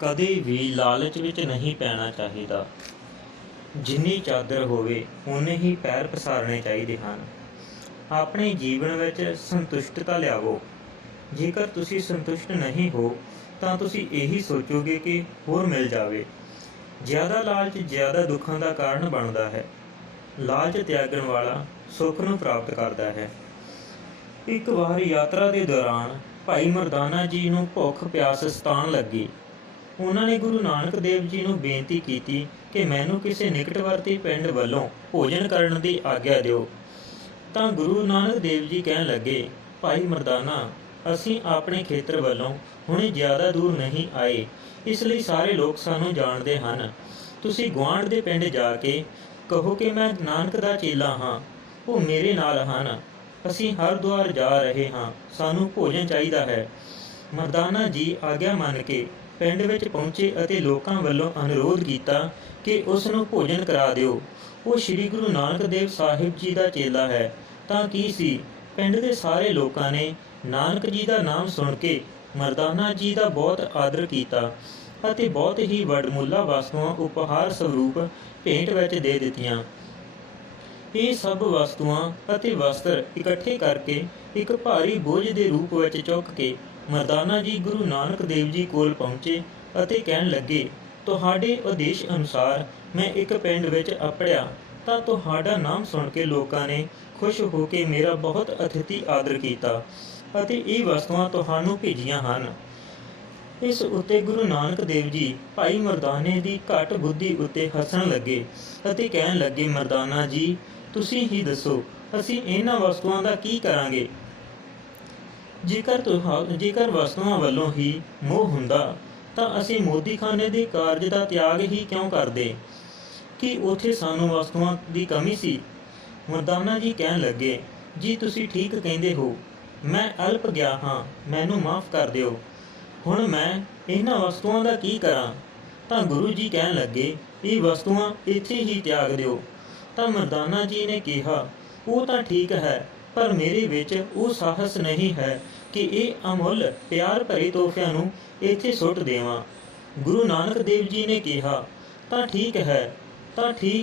ਕਦੇ ਵੀ ਲਾਲਚ ਵਿੱਚ ਨਹੀਂ ਪੈਣਾ ਚਾਹੀਦਾ। ਜਿੰਨੀ ਚਾਦਰ ਹੋਵੇ ਓਨੇ ਹੀ ਪੈਰ ਪਸਾਰਨੇ ਚਾਹੀਦੇ ਹਨ। ਆਪਣੇ ਜੀਵਨ ਵਿੱਚ ਸੰਤੁਸ਼ਟਤਾ ਲਿਆਵੋ। ਜੇਕਰ ਤੁਸੀਂ ਸੰਤੁਸ਼ਟ ਨਹੀਂ ਹੋ ਤਾਂ ਤੁਸੀਂ ਇਹੀ ਸੋਚੋਗੇ ਕਿ ਹੋਰ ਮਿਲ ਜਾਵੇ। ਜ਼ਿਆਦਾ ਲਾਲਚ ਜ਼ਿਆਦਾ ਦੁੱਖਾਂ ਦਾ ਕਾਰਨ ਬਣਦਾ ਹੈ। ਲਾਲਚ ਤਿਆਗਣ ਵਾਲਾ ਸੁੱਖ ਨੂੰ ਪ੍ਰਾਪਤ ਕਰਦਾ ਹੈ। ਇੱਕ ਵਾਰ ਯਾਤਰਾ ਦੇ ਦੌਰਾਨ ਭਾਈ ਮਰਦਾਨਾ ਜੀ ਨੂੰ ਭੁੱਖ ਪਿਆਸ ਸਤਾਉਣ ਲੱਗੀ। ਉਹਨਾਂ ਨੇ ਗੁਰੂ ਨਾਨਕ ਦੇਵ ਜੀ ਨੂੰ ਬੇਨਤੀ ਕੀਤੀ ਕਿ ਮੈਨੂੰ ਕਿਸੇ ਨਿਕਟਵਰਤੀ ਪਿੰਡ ਵੱਲੋਂ ਭੋਜਨ ਕਰਨ ਦੀ ਆਗਿਆ ਦਿਓ। ਤਾਂ ਗੁਰੂ ਨਾਨਕ ਦੇਵ ਜੀ ਕਹਿਣ ਲੱਗੇ, ਭਾਈ ਮਰਦਾਨਾ, ਅਸੀਂ ਆਪਣੇ ਖੇਤਰ ਵੱਲੋਂ ਹੁਣੇ ਜ਼ਿਆਦਾ ਦੂਰ ਨਹੀਂ ਆਏ, ਇਸ ਲਈ ਸਾਰੇ ਲੋਕ ਸਾਨੂੰ ਜਾਣਦੇ ਹਨ। ਤੁਸੀਂ ਗੁਆਂਢ ਦੇ ਪਿੰਡ ਜਾ ਕੇ ਕਹੋ ਕਿ ਮੈਂ ਨਾਨਕ ਦਾ ਚੇਲਾ ਹਾਂ, ਉਹ ਮੇਰੇ ਨਾਲ ਹਨ। ਅਸੀਂ ਹਰਿਦੁਆਰ ਜਾ ਰਹੇ ਹਾਂ, ਸਾਨੂੰ ਭੋਜਨ ਚਾਹੀਦਾ ਹੈ। ਮਰਦਾਨਾ ਜੀ ਆਗਿਆ ਮੰਨ ਕੇ ਪਿੰਡ ਵਿੱਚ ਪਹੁੰਚੇ ਅਤੇ ਲੋਕਾਂ ਵੱਲੋਂ ਅਨੁਰੋਧ ਕੀਤਾ ਕਿ ਉਸ ਨੂੰ ਭੋਜਨ ਕਰਾ ਦਿਓ। ਉਹ ਸ੍ਰੀ ਗੁਰੂ ਨਾਨਕ ਦੇਵ ਸਾਹਿਬ ਜੀ ਦਾ ਚੇਲਾ ਹੈ। ਤਾਂ ਕੀ ਸੀ, ਪਿੰਡ ਦੇ ਸਾਰੇ ਲੋਕਾਂ ਨੇ ਨਾਨਕ ਜੀ ਦਾ ਨਾਮ ਸੁਣ ਕੇ ਮਰਦਾਨਾ ਜੀ ਦਾ ਬਹੁਤ ਆਦਰ ਕੀਤਾ ਅਤੇ ਬਹੁਤ ਹੀ ਵਡਮੁੱਲਾ ਵਸਤੂਆਂ ਉਪਹਾਰ ਸਰੂਪ ਭੇਂਟ ਵਿੱਚ ਦੇ ਦਿੱਤੀਆਂ। ਇਹ ਸਭ ਵਸਤੂਆਂ ਅਤੇ ਵਸਤਰ ਇਕੱਠੇ ਕਰਕੇ ਇੱਕ ਭਾਰੀ ਬੋਝ ਦੇ ਰੂਪ ਵਿੱਚ ਚੁੱਕ ਕੇ ਮਰਦਾਨਾ ਜੀ ਗੁਰੂ ਨਾਨਕ ਦੇਵ ਜੀ ਕੋਲ ਪਹੁੰਚੇ ਅਤੇ ਕਹਿਣ ਲੱਗੇ, ਤੁਹਾਡੇ ਉਦੇਸ਼ ਅਨੁਸਾਰ ਮੈਂ ਇੱਕ ਪਿੰਡ ਵਿੱਚ ਅੱਪੜਿਆ ਤਾਂ ਤੁਹਾਡਾ ਨਾਮ ਸੁਣ ਕੇ ਲੋਕਾਂ ਨੇ ਖੁਸ਼ ਹੋ ਕੇ ਮੇਰਾ ਬਹੁਤ ਅਤਿਥੀ ਆਦਰ ਕੀਤਾ ਅਤੇ ਇਹ ਵਸਤੂਆਂ ਤੁਹਾਨੂੰ ਭੇਜੀਆਂ ਹਨ। ਇਸ ਉੱਤੇ ਗੁਰੂ ਨਾਨਕ ਦੇਵ ਜੀ ਭਾਈ ਮਰਦਾਨੇ ਦੀ ਘੱਟ ਬੁੱਧੀ ਉੱਤੇ ਹੱਸਣ ਲੱਗੇ ਅਤੇ ਕਹਿਣ ਲੱਗੇ, ਮਰਦਾਨਾ ਜੀ, ਤੁਸੀਂ ਹੀ ਦੱਸੋ, ਅਸੀਂ ਇਹਨਾਂ ਵਸਤੂਆਂ ਦਾ ਕੀ ਕਰਾਂਗੇ? ਜੇਕਰ ਵਸਤੂਆਂ ਵੱਲੋਂ ਹੀ ਮੋਹ ਹੁੰਦਾ ਤਾਂ ਅਸੀਂ ਮੋਦੀਖਾਨੇ ਦੇ ਕਾਰਜ ਦਾ ਤਿਆਗ ਹੀ ਕਿਉਂ ਕਰਦੇ? ਕਿ ਉੱਥੇ ਸਾਨੂੰ ਵਸਤੂਆਂ ਦੀ ਕਮੀ ਸੀ? ਮਰਦਾਨਾ ਜੀ ਕਹਿਣ ਲੱਗੇ, ਜੀ ਤੁਸੀਂ ਠੀਕ ਕਹਿੰਦੇ ਹੋ, ਮੈਂ ਅਲਪ ਗਿਆ ਹਾਂ, ਮੈਨੂੰ ਮਾਫ਼ ਕਰ ਦਿਓ। ਹੁਣ ਮੈਂ ਇਹਨਾਂ ਵਸਤੂਆਂ ਦਾ ਕੀ ਕਰਾਂ? ਤਾਂ ਗੁਰੂ ਜੀ ਕਹਿਣ ਲੱਗੇ, ਇਹ ਵਸਤੂਆਂ ਇੱਥੇ ਹੀ ਤਿਆਗ ਦਿਓ। ਤਾਂ ਮਰਦਾਨਾ ਜੀ ਨੇ ਕਿਹਾ, ਉਹ ਤਾਂ ਠੀਕ ਹੈ, ਪਰ ਮੇਰੇ ਵਿੱਚ ਉਹ ਸਾਹਸ ਨਹੀਂ ਹੈ ਕਿ ਇਹ ਅਮੁੱਲ ਪਿਆਰ ਭਰੇ ਤੋਹਫਿਆਂ ਨੂੰ ਇੱਥੇ ਸੁੱਟ ਦੇਵਾਂ। ਗੁਰੂ ਨਾਨਕ ਦੇਵ ਜੀ ਨੇ ਕਿਹਾ, ਤਾਂ ਠੀਕ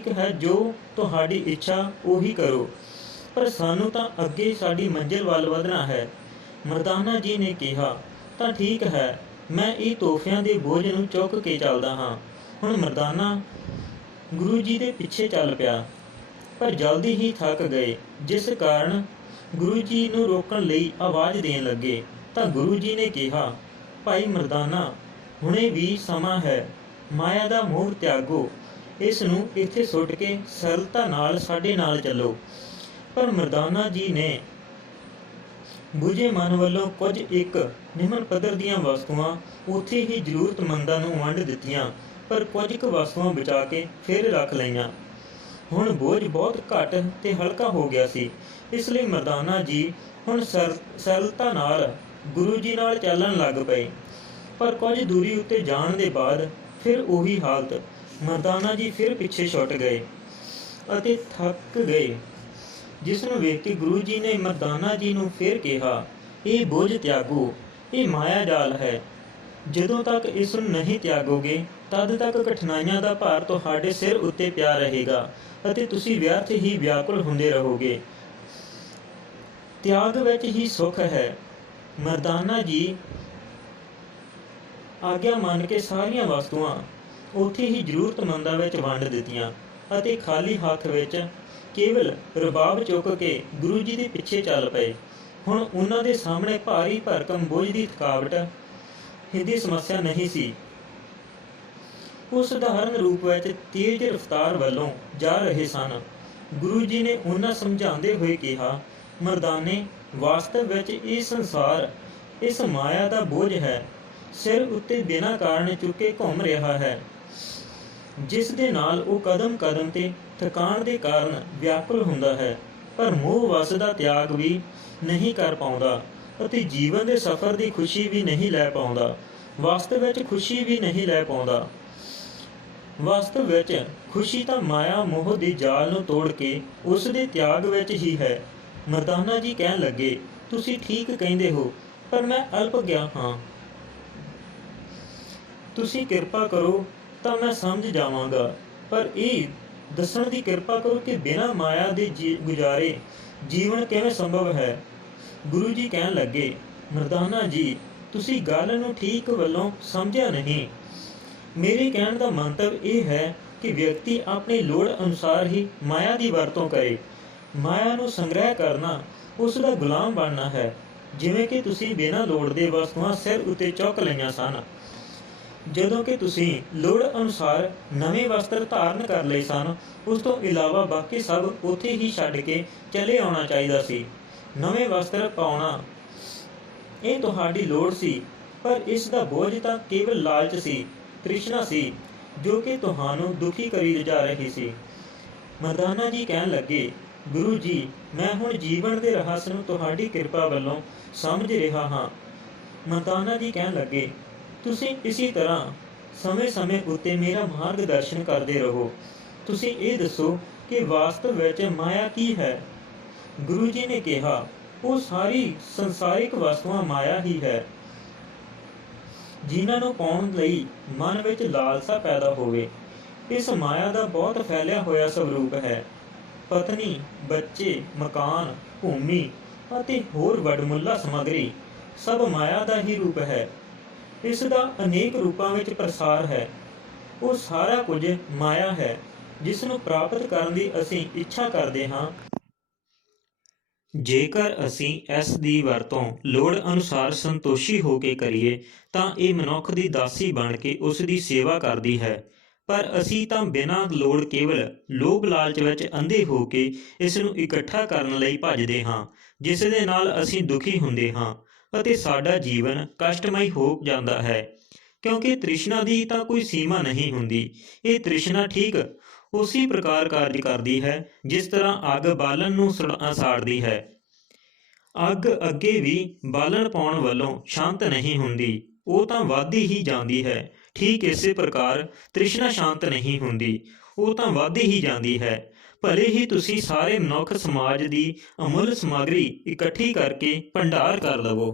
ਹੈ, ਜੋ ਤੁਹਾਡੀ ਇੱਛਾ ਉਹੀ ਕਰੋ, ਪਰ ਸਾਨੂੰ ਤਾਂ ਅੱਗੇ ਸਾਡੀ ਮੰਜ਼ਿਲ ਵੱਲ ਵਧਣਾ ਹੈ। ਮਰਦਾਨਾ ਜੀ ਨੇ ਕਿਹਾ, ਤਾਂ ਠੀਕ ਹੈ, ਮੈਂ ਇਹ ਤੋਹਫਿਆਂ ਦੇ ਬੋਝ ਨੂੰ ਚੁੱਕ ਕੇ ਚੱਲਦਾ ਹਾਂ। ਹੁਣ ਮਰਦਾਨਾ ਗੁਰੂ ਜੀ ਦੇ ਪਿੱਛੇ ਚੱਲ ਪਿਆ, ਪਰ ਜਲਦੀ ਹੀ ਥੱਕ ਗਏ, ਜਿਸ ਕਾਰਨ ਗੁਰੂ ਜੀ ਨੂੰ ਰੋਕਣ ਲਈ ਆਵਾਜ਼ ਦੇਣ ਲੱਗੇ। ਤਾਂ ਗੁਰੂ ਜੀ ਨੇ ਕਿਹਾ, ਭਾਈ ਮਰਦਾਨਾ, ਹੁਣੇ ਵੀ ਸਮਾਂ ਹੈ, ਮਾਇਆ ਦਾ ਮੋਹ ਤਿਆਗੋ, ਇਸ ਨੂੰ ਇੱਥੇ ਸੁੱਟ ਕੇ ਸਰਲਤਾ ਨਾਲ ਸਾਡੇ ਨਾਲ ਚੱਲੋ। ਪਰ ਮਰਦਾਨਾ ਜੀ ਨੇ ਬੁਝੇ ਮਨ ਵੱਲੋਂ ਕੁਝ ਇੱਕ ਨਿਮਨ ਪੱਧਰ ਦੀਆਂ ਵਸਤੂਆਂ ਉੱਥੇ ਹੀ ਜ਼ਰੂਰਤਮੰਦਾਂ ਨੂੰ ਵੰਡ ਦਿੱਤੀਆਂ, ਪਰ ਕੁਝ ਕੁ ਵਸਤੂਆਂ ਬਚਾ ਕੇ ਫਿਰ ਰੱਖ ਲਈਆਂ। ਹੁਣ ਬੋਝ ਬਹੁਤ ਘੱਟ ਤੇ ਹਲਕਾ ਹੋ ਗਿਆ ਸੀ, ਇਸ ਲਈ ਮਰਦਾਨਾ ਜੀ ਹੁਣ ਸਰਲਤਾ ਨਾਲ ਗੁਰੂ ਜੀ ਨਾਲ ਚੱਲਣ ਲੱਗ ਪਏ। ਪਰ ਕੁਝ ਦੂਰੀ ਉੱਤੇ ਜਾਣ ਦੇ ਬਾਅਦ ਫਿਰ ਉਹੀ ਹਾਲਤ, ਮਰਦਾਨਾ ਜੀ ਫਿਰ ਪਿੱਛੇ ਛੁੱਟ ਗਏ ਅਤੇ ਥੱਕ ਗਏ, ਜਿਸ ਨੂੰ ਵੇਖ ਕੇ ਗੁਰੂ ਜੀ ਨੇ ਮਰਦਾਨਾ ਜੀ ਨੂੰ ਫਿਰ ਕਿਹਾ, ਇਹ ਬੋਝ ਤਿਆਗੋ, ਇਹ ਮਾਇਆ ਜਾਲ ਹੈ। ਜਦੋਂ ਤੱਕ ਇਸ ਨੂੰ ਨਹੀਂ ਤਿਆਗੋਗੇ ਤਦ ਤੱਕ ਕਠਿਨਾਈਆਂ ਦਾ ਭਾਰ ਤੁਹਾਡੇ ਸਿਰ ਉੱਤੇ ਪਿਆ ਰਹੇਗਾ ਅਤੇ ਤੁਸੀਂ ਵਿਅਰਥ ਹੀ ਵਿਆਕੁਲ ਹੁੰਦੇ ਰਹੋਗੇ। ਤਿਆਗ ਵਿੱਚ ਹੀ ਸੁੱਖ ਹੈ। ਮਰਦਾਨਾ ਜੀ ਆਗਿਆ ਮੰਨ ਕੇ ਸਾਰੀਆਂ ਵਸਤੂਆਂ ਉੱਥੇ ਹੀ ਜ਼ਰੂਰਤਮੰਦਾਂ ਵਿੱਚ ਵੰਡ ਦਿੱਤੀਆਂ ਅਤੇ ਖਾਲੀ ਹੱਥ ਵਿੱਚ ਕੇਵਲ ਰਬਾਬ ਚੁੱਕ ਕੇ ਗੁਰੂ ਜੀ ਦੇ ਪਿੱਛੇ ਚੱਲ ਪਏ। ਹੁਣ ਉਹਨਾਂ ਦੇ ਸਾਹਮਣੇ ਭਾਰੀ ਭਰਕਮ ਬੋਝ ਦੀ ਥਕਾਵਟ ਦੀ ਸਮੱਸਿਆ ਨਹੀਂ ਸੀ। ਉਹ ਸਧਾਰਨ ਰੂਪ ਵਿੱਚ ਤੇਜ਼ ਰਫ਼ਤਾਰ ਵੱਲੋਂ ਜਾ ਰਹੇ ਸਨ। ਗੁਰੂ ਜੀ ਨੇ ਉਹਨਾਂ ਸਮਝਾਉਂਦੇ ਹੋਏ ਕਿਹਾ, ਮਰਦਾਨੇ, ਵਾਸਤਵ ਵਿੱਚ ਇਹ ਸੰਸਾਰ ਇਸ ਮਾਇਆ ਦਾ ਬੋਝ ਹੈ, ਸਿਰ ਉੱਤੇ ਬਿਨਾਂ ਕਾਰਨ ਚੁੱਕੇ ਘੁੰਮ ਰਿਹਾ ਹੈ, ਜਿਸ ਦੇ ਨਾਲ ਉਹ ਕਦਮ ਕਦਮ ਤੇ ਥਕਾਣ ਦੇ ਕਾਰਨ ਵਿਆਕੁਲ ਹੁੰਦਾ ਹੈ, ਪਰ ਮੋਹ ਵਸ ਦਾ ਤਿਆਗ ਵੀ ਨਹੀਂ ਕਰ ਪਾਉਂਦਾ ਅਤੇ ਜੀਵਨ ਦੇ ਸਫ਼ਰ ਦੀ ਖੁਸ਼ੀ ਵੀ ਨਹੀਂ ਲੈ ਪਾਉਂਦਾ। ਵਾਸਤਵ ਵਿੱਚ ਖੁਸ਼ੀ ਵੀ ਨਹੀਂ ਲੈ ਪਾਉਂਦਾ। ਵਾਸਤਵ ਵਿੱਚ ਖੁਸ਼ੀ ਤਾਂ ਮਾਇਆ ਮੋਹ ਦੇ ਜਾਲ ਨੂੰ ਤੋੜ ਕੇ ਉਸ ਦੇ ਤਿਆਗ ਵਿੱਚ ਹੀ ਹੈ। ਮਰਦਾਨਾ ਜੀ ਕਹਿਣ ਲੱਗੇ, ਤੁਸੀਂ ਠੀਕ ਕਹਿੰਦੇ ਹੋ, ਪਰ ਮੈਂ ਅਲਪ ਗਿਆ ਹਾਂ। ਤੁਸੀਂ ਕਿਰਪਾ ਕਰੋ ਤਾਂ ਮੈਂ ਸਮਝ ਜਾਵਾਂਗਾ, ਪਰ ਇਹ ਦੱਸਣ ਦੀ ਕਿਰਪਾ ਕਰੋ ਕਿ ਬਿਨਾਂ ਮਾਇਆ ਦੇ ਗੁਜ਼ਾਰੇ ਜੀਵਨ ਕਿਵੇਂ ਸੰਭਵ ਹੈ। ਗੁਰੂ ਜੀ ਕਹਿਣ ਲੱਗੇ, ਮਰਦਾਨਾ ਜੀ, ਤੁਸੀਂ ਗੱਲ ਨੂੰ ਠੀਕ ਵੱਲੋਂ ਸਮਝਿਆ ਨਹੀਂ। ਮੇਰੇ ਕਹਿਣ ਦਾ ਮੰਤਵ ਇਹ ਹੈ ਕਿ ਵਿਅਕਤੀ ਆਪਣੀ ਲੋੜ ਅਨੁਸਾਰ ਹੀ ਮਾਇਆ ਦੀ ਵਰਤੋਂ ਕਰੇ। ਮਾਇਆ ਨੂੰ ਸੰਗ੍ਰਹਿ ਕਰਨਾ ਉਸ ਦਾ ਗੁਲਾਮ ਬਣਨਾ ਹੈ। ਜਿਵੇਂ ਕਿ ਤੁਸੀਂ ਬਿਨਾਂ ਲੋੜ ਦੇ ਵਸਤੂਆਂ ਸਿਰ ਉੱਤੇ ਚੁੱਕ ਲਈਆਂ ਸਨ, ਜਦੋਂ ਕਿ ਤੁਸੀਂ ਲੋੜ ਅਨੁਸਾਰ ਨਵੇਂ ਵਸਤਰ ਧਾਰਨ ਕਰ ਲਏ ਸਨ। ਉਸ ਤੋਂ ਇਲਾਵਾ ਬਾਕੀ ਸਭ ਉੱਥੇ ਹੀ ਛੱਡ ਕੇ ਚਲੇ ਆਉਣਾ ਚਾਹੀਦਾ ਸੀ। ਨਵੇਂ ਵਸਤਰ ਪਾਉਣਾ ਇਹ ਤੁਹਾਡੀ ਲੋੜ ਸੀ, ਪਰ ਇਸ ਦਾ ਬੋਝ ਤਾਂ ਕੇਵਲ ਲਾਲਚ ਸੀ, ਤ੍ਰਿਸ਼ਨਾ ਸੀ, ਜੋ ਕਿ ਤੁਹਾਨੂੰ ਦੁਖੀ ਕਰੀ ਜਾ ਰਹੀ ਸੀ। ਮਰਦਾਨਾ ਜੀ ਕਹਿਣ ਲੱਗੇ, ਗੁਰੂ ਜੀ, ਮੈਂ ਹੁਣ ਜੀਵਨ ਦੇ ਰਹੱਸ ਨੂੰ ਤੁਹਾਡੀ ਕਿਰਪਾ ਵੱਲੋਂ ਸਮਝ ਰਿਹਾ ਹਾਂ। ਮਰਦਾਨਾ ਜੀ ਕਹਿਣ ਲੱਗੇ, ਤੁਸੀਂ ਇਸੇ ਤਰ੍ਹਾਂ ਸਮੇਂ-ਸਮੇਂ ਉੱਤੇ ਮੇਰਾ ਮਾਰਗਦਰਸ਼ਨ ਕਰਦੇ ਰਹੋ। ਤੁਸੀਂ ਇਹ ਦੱਸੋ ਕਿ ਵਾਸਤਵ ਵਿੱਚ ਮਾਇਆ ਕੀ ਹੈ। ਗੁਰੂ ਜੀ ਨੇ ਕਿਹਾ, ਉਹ ਸਾਰੀ ਸੰਸਾਰਿਕ ਵਸਤੂਆਂ ਮਾਇਆ ਹੀ ਹੈ, ਜਿਨ੍ਹਾਂ ਨੂੰ ਪਾਉਣ ਲਈ ਮਨ ਵਿੱਚ ਲਾਲਸਾ ਪੈਦਾ ਹੋਵੇ। ਇਸ ਮਾਇਆ ਦਾ ਬਹੁਤ ਫੈਲਿਆ ਹੋਇਆ ਸਰੂਪ ਹੈ। ਪਤਨੀ, ਬੱਚੇ, ਮਕਾਨ, ਭੂਮੀ ਅਤੇ ਹੋਰ ਵਡਮੁੱਲਾ ਸਮੱਗਰੀ ਸਭ ਮਾਇਆ ਦਾ ਹੀ ਰੂਪ ਹੈ। ਇਸ ਦਾ ਅਨੇਕ ਰੂਪਾਂ ਵਿੱਚ ਪ੍ਰਸਾਰ ਹੈ। ਉਹ ਸਾਰਾ ਕੁਝ ਮਾਇਆ ਹੈ, ਜਿਸ ਨੂੰ ਪ੍ਰਾਪਤ ਕਰਨ ਦੀ ਅਸੀਂ ਇੱਛਾ ਕਰਦੇ ਹਾਂ। ਜੇਕਰ ਅਸੀਂ ਇਸ ਦੀ ਵਰਤੋਂ ਲੋੜ ਅਨੁਸਾਰ ਸੰਤੋਸ਼ੀ ਹੋ ਕੇ ਕਰੀਏ ਤਾਂ ਇਹ ਮਨੁੱਖ ਦੀ ਦਾਸੀ ਬਣ ਕੇ ਉਸ ਦੀ ਸੇਵਾ ਕਰਦੀ ਹੈ। ਪਰ ਅਸੀਂ ਤਾਂ ਬਿਨਾਂ ਲੋੜ ਕੇਵਲ ਲੋਭ ਲਾਲਚ ਵਿੱਚ ਅੰਧੇ ਹੋ ਕੇ ਇਸ ਨੂੰ ਇਕੱਠਾ ਕਰਨ ਲਈ ਭੱਜਦੇ ਹਾਂ, ਜਿਸ ਦੇ ਨਾਲ ਅਸੀਂ ਦੁਖੀ ਹੁੰਦੇ ਹਾਂ ਅਤੇ ਸਾਡਾ ਜੀਵਨ ਕਸ਼ਟਮਈ ਹੋ ਜਾਂਦਾ ਹੈ। ਕਿਉਂਕਿ ਤ੍ਰਿਸ਼ਨਾ ਦੀ ਤਾਂ ਕੋਈ ਸੀਮਾ ਨਹੀਂ ਹੁੰਦੀ। ਇਹ ਤ੍ਰਿਸ਼ਨਾ ਠੀਕ ਉਸੇ ਪ੍ਰਕਾਰ ਕਾਰਜ ਕਰਦੀ ਹੈ ਜਿਸ ਤਰ੍ਹਾਂ ਅੱਗ ਬਾਲਣ ਨੂੰ ਸਾੜਦੀ ਹੈ। ਅੱਗ ਅੱਗੇ ਵੀ ਬਾਲਣ ਪਾਉਣ ਵੱਲੋਂ ਸ਼ਾਂਤ ਨਹੀਂ ਹੁੰਦੀ, ਉਹ ਤਾਂ ਵੱਧਦੀ ਹੀ ਜਾਂਦੀ ਹੈ। ਠੀਕ ਇਸੇ ਪ੍ਰਕਾਰ ਤ੍ਰਿਸ਼ਨਾ ਸ਼ਾਂਤ ਨਹੀਂ ਹੁੰਦੀ, ਉਹ ਤਾਂ ਵੱਧਦੀ ਹੀ ਜਾਂਦੀ ਹੈ। ਭਲੇ ਹੀ ਤੁਸੀਂ ਸਾਰੇ ਮਨੁੱਖ ਸਮਾਜ ਦੀ ਅਮੁੱਲ ਸਮੱਗਰੀ ਇਕੱਠੀ ਕਰਕੇ ਭੰਡਾਰ ਕਰ ਲਵੋ।